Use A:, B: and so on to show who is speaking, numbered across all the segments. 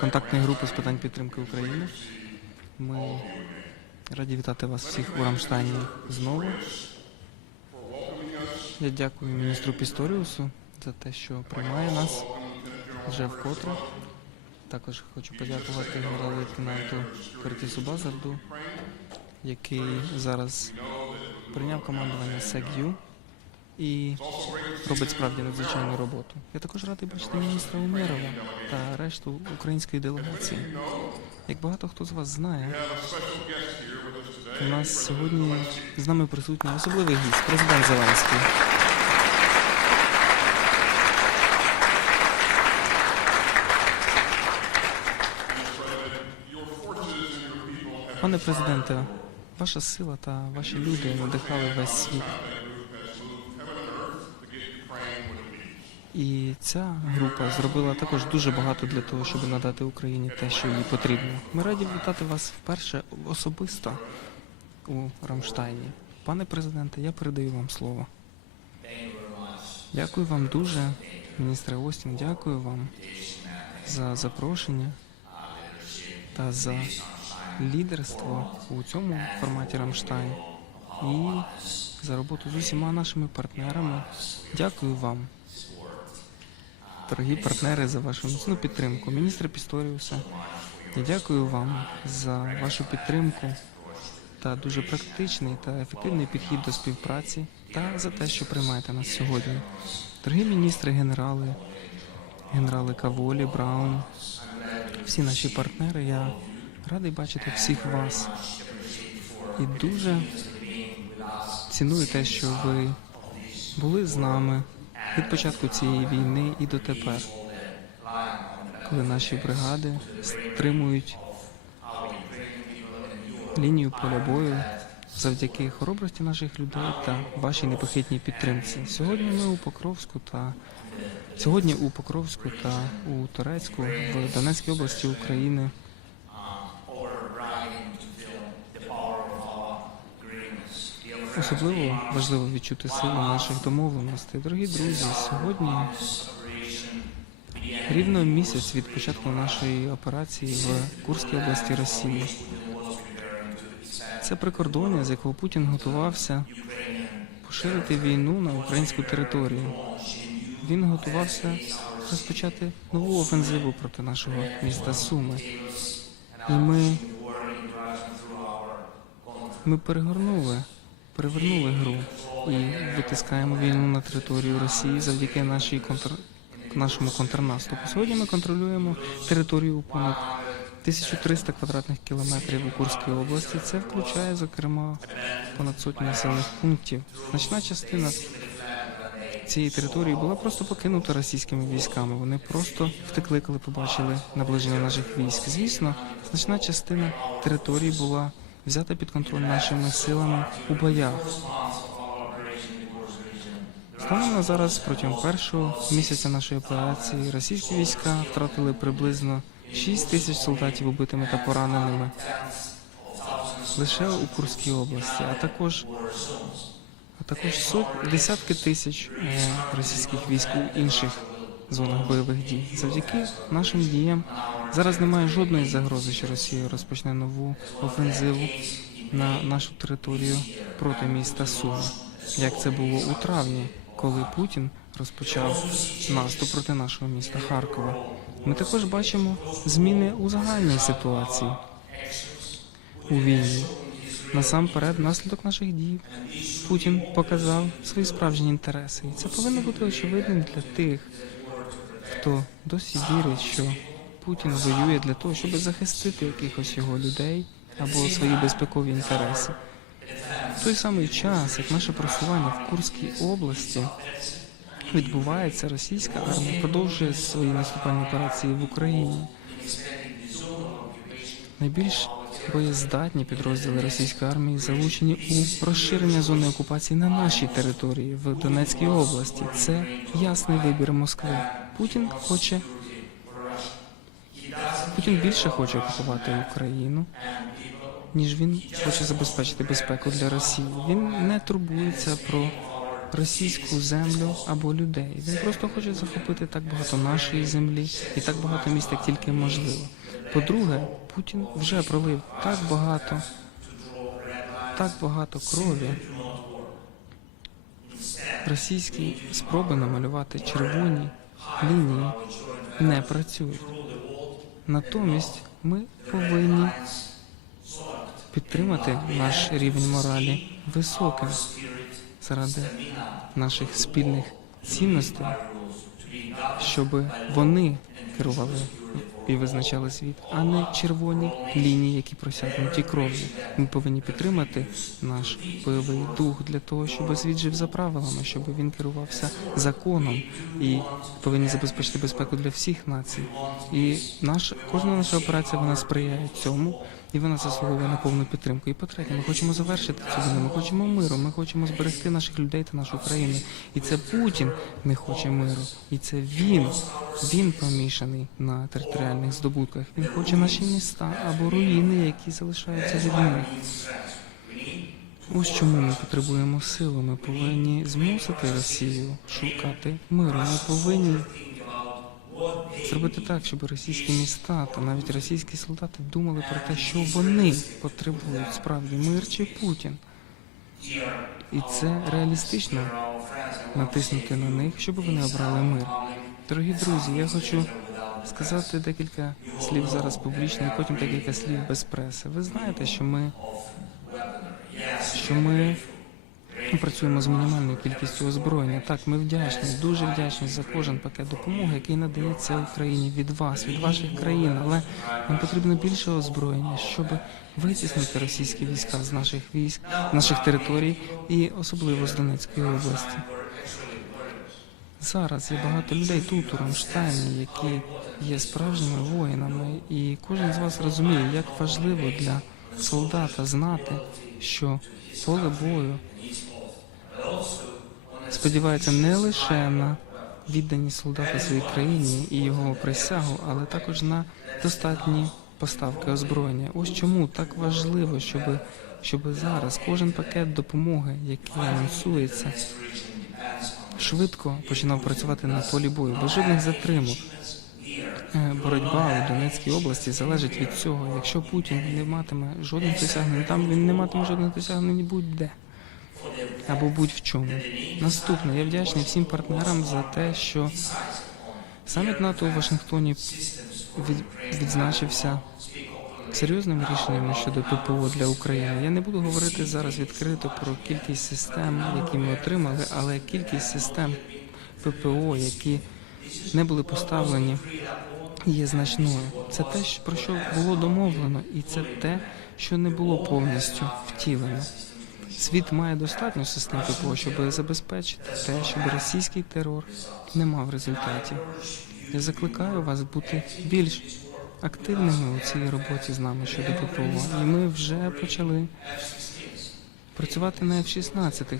A: контактної групи з питань підтримки України. Ми раді вітати вас всіх у Рамштайні знову. Я дякую міністру Пісторіусу за те, що приймає нас вже вкотре. Також хочу подякувати генералу лейтенанту Кертісу Базарду, який зараз прийняв командування СЕГЮ і робить справді надзвичайну роботу. Я також радий бачити міністра Умєрова та решту української делегації. Як багато хто з вас знає, у нас сьогодні з нами присутній особливий гість, президент Зеленський. Пане президенте, ваша сила та ваші люди надихали весь світ. І ця група зробила також дуже багато для того, щоб надати Україні те, що їй потрібно. Ми раді вітати вас вперше особисто у Рамштайні. Пане президенте, я передаю вам слово. Дякую вам дуже, міністре Остін. Дякую вам за запрошення та за лідерство у цьому форматі Рамштайн і за роботу з усіма нашими партнерами. Дякую вам дорогі партнери, за вашу міцну підтримку. Міністр Пісторіуса, я дякую вам за вашу підтримку та дуже практичний та ефективний підхід до співпраці та за те, що приймаєте нас сьогодні. Дорогі міністри, генерали, генерали Каволі, Браун, всі наші партнери. Я радий бачити всіх вас і дуже ціную те, що ви були з нами від початку цієї війни і дотепер, коли наші бригади стримують лінію поля бою завдяки хоробрості наших людей та вашій непохитній підтримці. Сьогодні ми у Покровську та сьогодні у Покровську та у Турецьку, в Донецькій області України. Особливо важливо відчути силу наших домовленостей. Дорогі друзі, сьогодні рівно місяць від початку нашої операції в Курській області Росії. Це прикордоння, з якого Путін готувався поширити війну на українську територію. Він готувався розпочати нову офензиву проти нашого міста Суми. І ми, ми перегорнули перевернули гру і витискаємо війну на територію Росії завдяки нашій контр... нашому контрнаступу. Сьогодні ми контролюємо територію понад 1300 квадратних кілометрів у Курській області. Це включає, зокрема, понад сотню населених пунктів. Значна частина цієї території була просто покинута російськими військами. Вони просто втекли, коли побачили наближення наших військ. Звісно, значна частина території була взята під контроль нашими силами у боях. Станом на зараз протягом першого місяця нашої операції російські війська втратили приблизно 6 тисяч солдатів убитими та пораненими лише у Курській області, а також а також сот, десятки тисяч е, російських військ у інших зонах бойових дій завдяки нашим діям. Зараз немає жодної загрози, що Росія розпочне нову офензиву на нашу територію проти міста Сума, як це було у травні, коли Путін розпочав наступ проти нашого міста Харкова. Ми також бачимо зміни у загальній ситуації у війні. Насамперед, внаслідок наших дій, Путін показав свої справжні інтереси, і це повинно бути очевидним для тих, хто досі вірить, що Путін воює для того, щоб захистити якихось його людей або свої безпекові інтереси. В той самий час, як наше просування в Курській області відбувається, російська армія продовжує свої наступальні операції в Україні. Найбільш боєздатні підрозділи російської армії залучені у розширення зони окупації на нашій території в Донецькій області. Це ясний вибір Москви. Путін хоче. Путін більше хоче окупувати Україну, ніж він хоче забезпечити безпеку для Росії. Він не турбується про російську землю або людей. Він просто хоче захопити так багато нашої землі і так багато міст, як тільки можливо. По-друге, Путін вже пролив так багато, так багато крові. Російські спроби намалювати червоні лінії не працюють. Натомість ми повинні підтримати наш рівень моралі високим заради наших спільних цінностей, щоб вони керували і визначали світ, а не червоні лінії, які просягнуті кров'ю. Ми повинні підтримати наш бойовий дух для того, щоб світ жив за правилами, щоб він керувався законом і повинні забезпечити безпеку для всіх націй. І наша кожна наша операція вона сприяє цьому і вона заслуговує на повну підтримку. І по-третє, ми хочемо завершити цю війну. Ми хочемо миру. Ми хочемо зберегти наших людей та нашу країну. І це Путін не хоче миру. І це він. Він помішаний на територіальних здобутках. Він хоче наші міста або руїни, які залишаються з війни. Ось чому ми потребуємо сили. Ми повинні змусити Росію шукати миру. Ми повинні зробити так, щоб російські міста та навіть російські солдати думали про те, що вони потребують справді мир чи Путін. І це реалістично натиснути на них, щоб вони обрали мир. Дорогі друзі, я хочу сказати декілька слів зараз публічно, і потім декілька слів без преси. Ви знаєте, що ми що ми ми працюємо з мінімальною кількістю озброєння. Так, ми вдячні, дуже вдячні за кожен пакет допомоги, який надається Україні від вас, від ваших країн. Але нам потрібно більше озброєння, щоб витіснити російські війська з наших військ, наших територій і особливо з Донецької області. Зараз є багато людей тут у Рамштайні, які є справжніми воїнами, і кожен з вас розуміє, як важливо для солдата знати, що поле бою сподівається не лише на віддані солдата своїй країні і його присягу, але також на достатні поставки озброєння. Ось чому так важливо, щоб щоб зараз кожен пакет допомоги, який анонсується, швидко починав працювати на полі бою, без жодних затримок. Е, боротьба у Донецькій області залежить від цього. Якщо Путін не матиме жодних досягнень, там він не матиме жодних досягнень будь-де або будь-в чому. Наступне, я вдячний всім партнерам за те, що саміт НАТО у Вашингтоні відзначився серйозними рішеннями щодо ППО для України. Я не буду говорити зараз відкрито про кількість систем, які ми отримали, але кількість систем ППО, які не були поставлені, є значною. Це те, про що було домовлено, і це те, що не було повністю втілено. Світ має достатньо систем ППО, щоб забезпечити те, щоб російський терор не мав результатів. Я закликаю вас бути більш активними у цій роботі з нами щодо ППО. І ми вже почали працювати на F-16.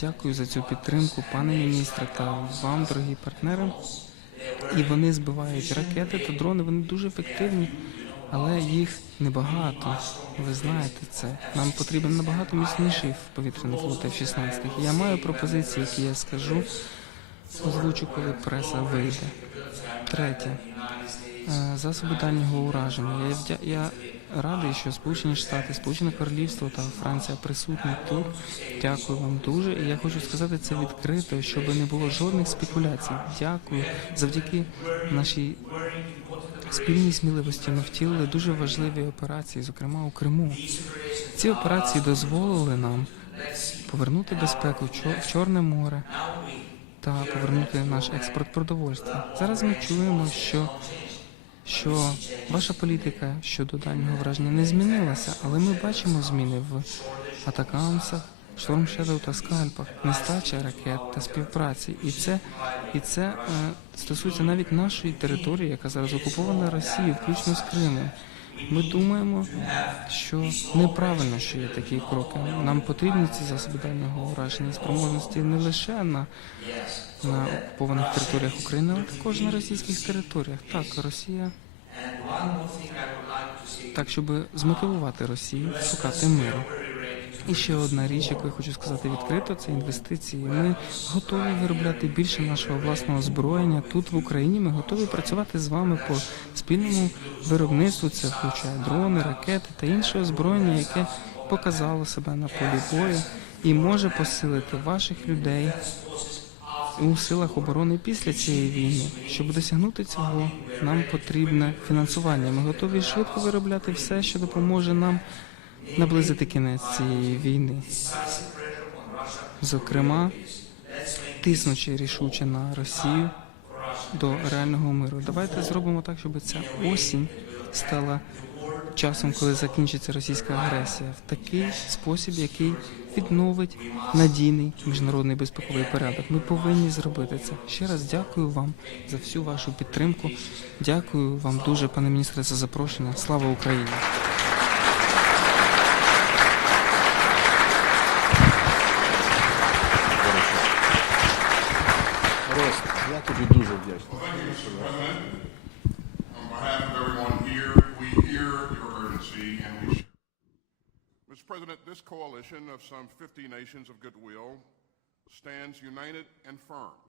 A: Дякую за цю підтримку, пане міністре, та вам, дорогі партнери. І вони збивають ракети та дрони. Вони дуже ефективні але їх небагато. Ви знаєте це. Нам потрібен набагато міцніший повітряний флот F-16. Я маю пропозиції, які я скажу. Озвучу, коли преса вийде. Третє е, засоби дальнього ураження. Я я радий, що Сполучені Штати, Сполучене Королівство та Франція присутні тут. Дякую вам дуже. І я хочу сказати це відкрито, щоб не було жодних спекуляцій. Дякую завдяки нашій спільній сміливості. Ми втілили дуже важливі операції, зокрема у Криму. Ці операції дозволили нам повернути безпеку в Чорне море. Та повернути наш експорт продовольства. Зараз ми чуємо, що що ваша політика щодо дальнього враження не змінилася, але ми бачимо зміни в атакамсах, Штормшедов та скальпах, нестача ракет та співпраці, і це і це е, стосується навіть нашої території, яка зараз окупована Росією, включно з Кримом. Ми думаємо, що неправильно, що є такі кроки. Нам потрібні ці засоби дальнього ураження спроможності не лише на на окупованих територіях України, але також на російських територіях. Так, Росія так, щоб змотивувати Росію шукати миру. І ще одна річ, яку я хочу сказати відкрито, це інвестиції. Ми готові виробляти більше нашого власного зброєння тут в Україні. Ми готові працювати з вами по спільному виробництву. Це включає дрони, ракети та інше озброєння, яке показало себе на полі бою і може посилити ваших людей у силах оборони після цієї війни. Щоб досягнути цього, нам потрібне фінансування. Ми готові швидко виробляти все, що допоможе нам наблизити кінець цієї війни, зокрема, тиснучи рішуче на Росію до реального миру. Давайте зробимо так, щоб ця осінь стала часом, коли закінчиться російська агресія, в такий спосіб, який відновить надійний міжнародний безпековий порядок. Ми повинні зробити це. Ще раз дякую вам за всю вашу підтримку. Дякую вам дуже, пане міністре, за запрошення. Слава Україні. coalition of some 50 nations of goodwill stands united and firm